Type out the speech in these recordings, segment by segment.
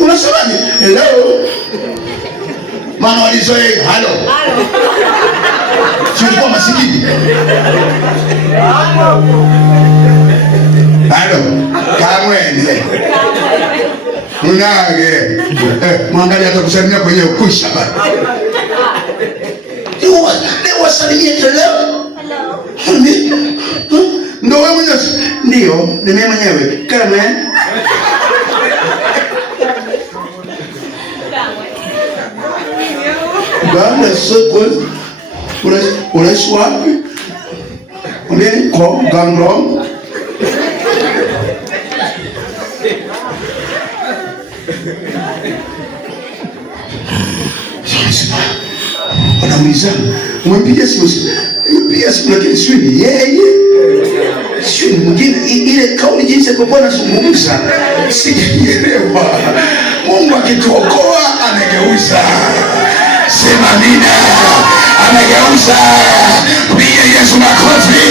Unasemaje? Hello. Maana walizoea halo. Sio masikini. Halo. Kamwene. Unage. Mwangalia atakusalimia kwenye ukwisha baba. Leo wasalimie leo. Hello. Ndio wewe mwenyewe. Ndio, ni mimi mwenyewe. Kama Bwana soko unaishi wapi? Uneni kwa Gangrom. Anauliza, umempigia simu? Umempigia simu lakini sio ni yeye. Sio mwingine, ile kauli jinsi alipokuwa anazungumza sikielewa. Mungu akituokoa anageuza. Sema nina anageuza. Piga Yesu makofi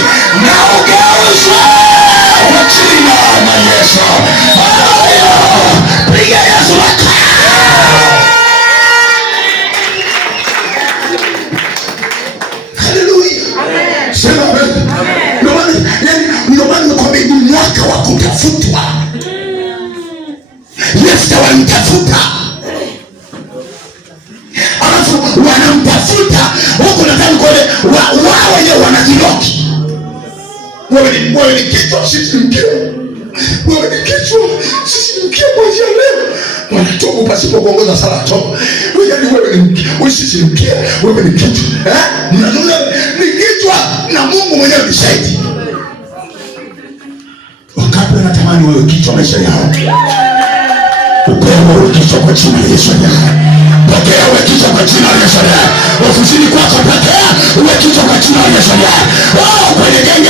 na ugeuza kwa jina la Yesu. Haleluya. Piga Yesu makofi. Haleluya. Sema amen. Ndio maana nakwambia ni mwaka wa kutafutwa. Yesu wanamtafuta. Alafu wanamtafuta huko nadhani kwa wao wenyewe wanajiloki. Wewe ni kichwa, sisi ni mkia. Wewe ni kichwa, sisi ni mkia kwa leo. Wanatoka pasipo kuongoza sala toba. Wewe ni mkia, sisi ni mkia, wewe ni kichwa. Mnaona ni kichwa na Mungu mwenyewe ni shahidi. Wakati wanatamani wewe kichwa maisha yao. Upewe kichwa kwa jina la Yesu. Pokea wewe kichwa kwa jina la Yesu. Ofisini kwako pokea wewe kichwa kwa jina la Yesu. Kwenye genge